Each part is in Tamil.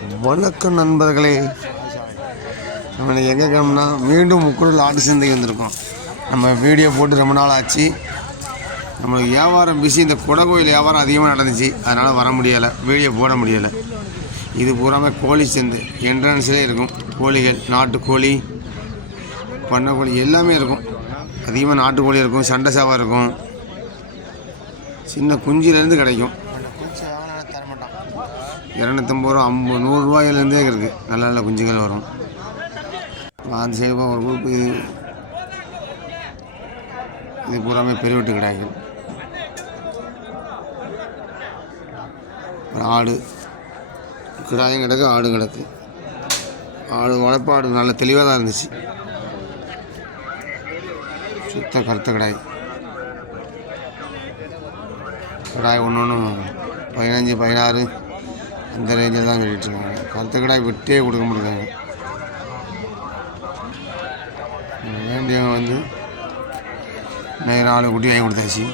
வணக்கம் நண்பர்களே. நம்ம எங்கே கிளம்புனா மீண்டும் முக்கூரில் ஆட்டு சந்தைக்கு வந்திருக்கோம். நம்ம வீடியோ போட்டு ரொம்ப நாள் ஆச்சு. நம்மளுக்கு வியாபாரம் பிஸி. இந்த குடகோயில் வியாபாரம் அதிகமாக நடந்துச்சு, அதனால் வர முடியலை, வீடியோ போட முடியலை. இது பூராமே கோழி சந்தை. என்ட்ரன்ஸ்லேயே இருக்கும் கோழிகள், நாட்டுக்கோழி, பண்ணைக்கோழி எல்லாமே இருக்கும். அதிகமாக நாட்டுக்கோழி இருக்கும், சண்டை சாவா இருக்கும், சின்ன குஞ்சிலேருந்து கிடைக்கும். 250 ரூபா, 50, 100 ரூபாயிலேருந்தே இருக்குது. நல்ல நல்ல குஞ்சுகள் வரும். அந்த சைடு ஒரு குரூப்பு. இது பூராமே பெருவெட்டு கிடாய்கள். ஆடு கிடாயும் கிடக்கு, ஆடு கிடக்கு. ஆடு வளர்ப்பாடு நல்ல தெளிவாக தான் இருந்துச்சு. சுத்த கருத்த கிடாய். கிடாய் ஒன்று ஒன்று 15, 16 அந்த ரேஞ்சில் தான் சொல்லிட்டுருக்காங்க. கருத்த கிடாய் விட்டே கொடுக்க முடியாங்க. வேண்டியவங்க வந்து நேரம் 4 குட்டி வாங்கி கொடுத்தாச்சு.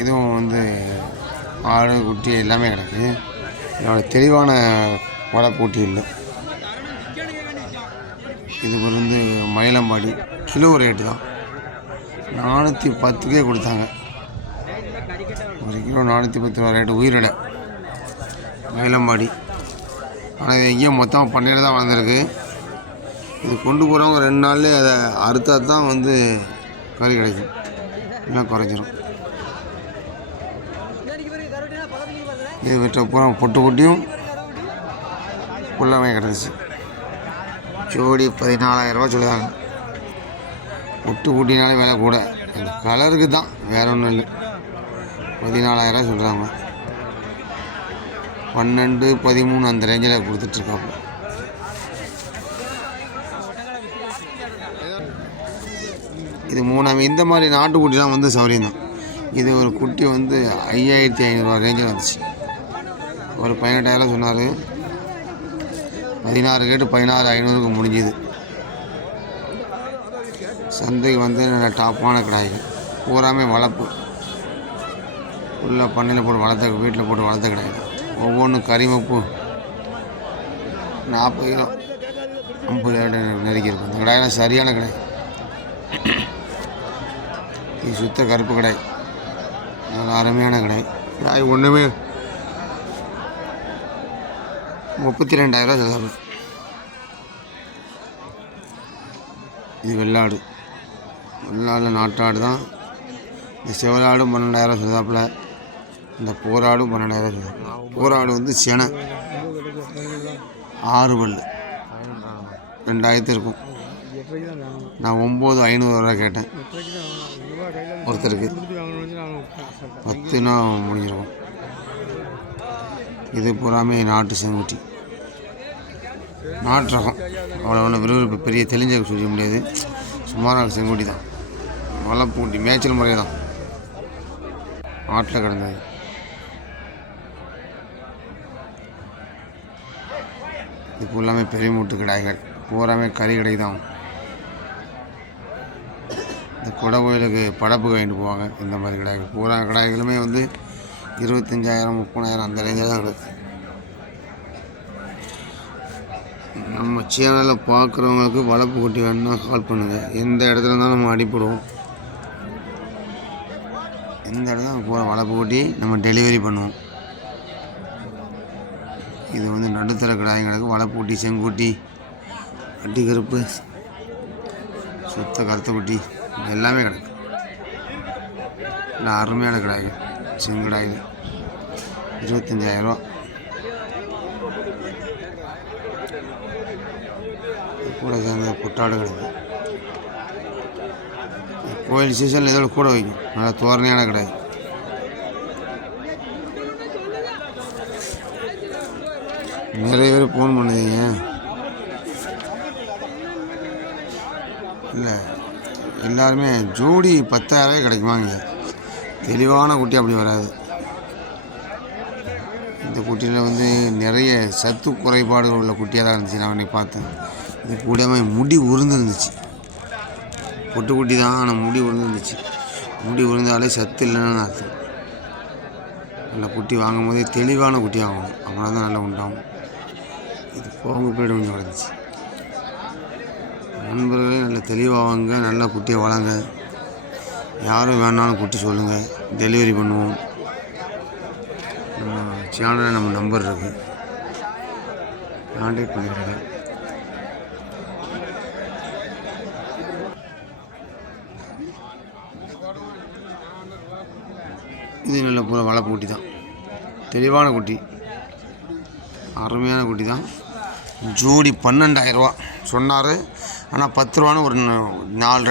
இதுவும் வந்து ஆடு குட்டி எல்லாமே கிடக்கு. இதோட தெளிவான வளர்ப்பூட்டி இல்லை. இது வந்து மயிலம்பாடி கிலோ ரேட்டு தான் 410 கொடுத்தாங்க. 1 கிலோ 410 ரூபா ரேட்டு. உயிரிட மயிலம்பாடி. ஆனால் இது எங்கேயும் மொத்தமாக பண்ணையில் தான் வளர்ந்துருக்கு. இது கொண்டு போகிறவங்க 2 நாள்லேயே அதை அறுத்தா தான் வந்து கறி கிடைக்கும், இன்னும் குறைஞ்சிரும். இது விட்ட பூரா பொட்டு குட்டியும் ஃபுல்லாமே கிடந்துச்சு. ஜோடி 14,000 ரூபா சொல்லுவாங்க. பொட்டு குட்டினாலே விலை கூட, அந்த கலருக்கு தான், வேற ஒன்றும் இல்லை. 14,000 ரூபா சொல்கிறாங்க. 12, 13 அந்த ரேஞ்சில் கொடுத்துட்ருக்காங்க. இது 3. இந்த மாதிரி நாட்டுக்குட்டிலாம் வந்து சௌரியம் தான். இது ஒரு குட்டி வந்து 5,500 ரூபா ரேஞ்சில் வந்துச்சு. ஒரு 18,000 சொன்னார். 16 கேட்டு 16,500க்கு முடிஞ்சுது. சந்தைக்கு வந்து நல்ல டாப்பான கிடாய்கள் பூராமே வளர்ப்பு. ஃபுல்லாக பண்ணையில் போட்டு வளர்த்த, வீட்டில் போட்டு வளர்த்த கிடாய்கள். ஒவ்வொன்றும் கறிமப்பு 40 கிலோ 50 கிலோ நெருக்கி இருக்கும். இந்த கடாயெல்லாம் சரியான கடாய். இது சுத்த கருப்பு கடாய், நல்ல அருமையான கடாய். கடாய் ஒன்றுமே 32,000 ரூபா செலவு. இது வெள்ளாடு. வெள்ளாடில் நாட்டாடு தான். இந்த செவலாடும் 12,000 செலவாப்பில். இந்த போராடும் 12,000 செலவாப்பில். போராடு வந்து செனை 6 பல் 2,000 இருக்கும். நான் 9,500 ரூபா கேட்டேன் ஒருத்தருக்கு. 10னா முடிஞ்சிருக்கும். இது பூராமே நாட்டு செங்குட்டி, நாட்டு ரகம். அவ்வளோ ஒன்றும் விறுவிறுப்பு பெரிய தெளிஞ்ச சொல்ல முடியாது. சுமாரான செங்குட்டி தான். வளர்ப்பூட்டி மேய்ச்சல் முறை தான். ஆட்டில் கிடந்தது. இது ஃபுல்லாமே பெரிய மூட்டு கிடாய்கள். பூராமே கறி கடை தான். இந்த குடை கோயிலுக்கு படப்பு வாங்கிட்டு போவாங்க. இந்த மாதிரி கிடாய்கள் பூரா கிடாய்களுமே வந்து 25,000, 30,000 அந்த ரேஞ்சில் தான் கிடக்கு. நம்ம சேனலில் பார்க்குறவங்களுக்கு வளர்ப்பு குட்டி வேணும்னா கால் பண்ணுங்கள். எந்த இடத்துல இருந்தாலும் நம்ம அடிப்படுவோம். எந்த இடத்துல போகிற வளர்ப்பு குட்டி நம்ம டெலிவரி பண்ணுவோம். இது வந்து நடுத்தர கிடாயும் கிடக்கு. வளர்ப்பு குட்டி, செங்குட்டி, அட்டி கருப்பு, சுத்த கருத்த குட்டி எல்லாமே கிடக்கு. இல்லை அருமையான கிடாய்கள். செங்கடாயில் 25,000 ரூபா. கூட சேர்ந்த புட்டாடு கிடக்கு. கோயில் சீசனில் இதோட கூட வைக்கும். நல்லா தோரணையான கிடாய். நிறைய பேர் ஃபோன் பண்ணுவீங்க. இல்லை எல்லாருமே ஜோடி 10,000 கிடைக்குமாங்க. தெளிவான குட்டி அப்படி வராது. இந்த குட்டியில் வந்து நிறைய சத்து குறைபாடுகள் உள்ள குட்டியாக தான் இருந்துச்சு. நான் அன்றைக்கி பார்த்தேன். இது கூடவே முடி உருந்துருந்துச்சு. பொட்டு குட்டி தான், ஆனால் முடி உருந்துருந்துச்சு. முடி உருந்தாலே சத்து இல்லைன்னு அர்த்தம். நல்ல குட்டி வாங்கும் போதே தெளிவான குட்டி ஆகணும், அப்படின்னா தான் நல்லா உண்டாகும். இது போங்க போய்டு கொஞ்சம் கிடந்துச்சு. நண்பர்களே நல்ல தெளிவாக வாங்க, நல்ல குட்டியை வளங்க. யாரும் வேணாலும் குட்டி சொல்லுங்கள், டெலிவரி பண்ணுவோம். நம்ம சேனலில் நம்ம நம்பர் இருக்குது, கான்டாக்ட் பண்ணிடுங்க. இது நல்ல பூரா வளர்ப்பு குட்டி தான், தெளிவான குட்டி, அருமையான குட்டி தான். ஜோடி 12,000 ரூபா சொன்னார். ஆனால் 10 ரூபான்னு ஒரு 4